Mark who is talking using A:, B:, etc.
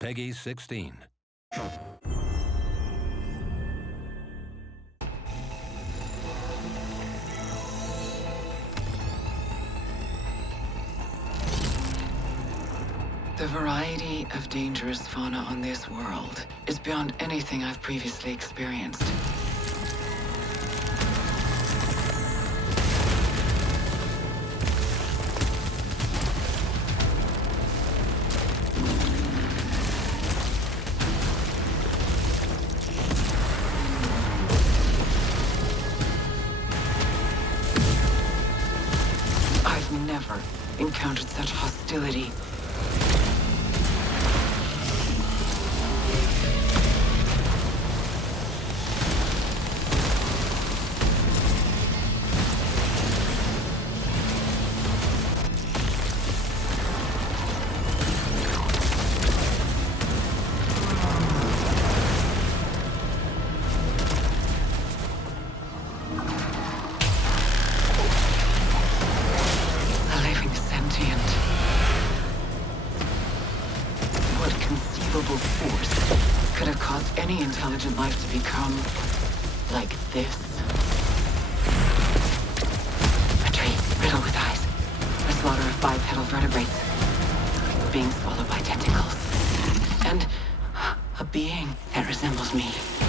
A: Peggy 16.
B: The variety of dangerous fauna on this world is beyond anything I've previously experienced. Never encountered such hostility. Force could have caused any intelligent life to become like this? A tree riddled with eyes. A slaughter of bipedal vertebrates. Being swallowed by tentacles. And a being that resembles me.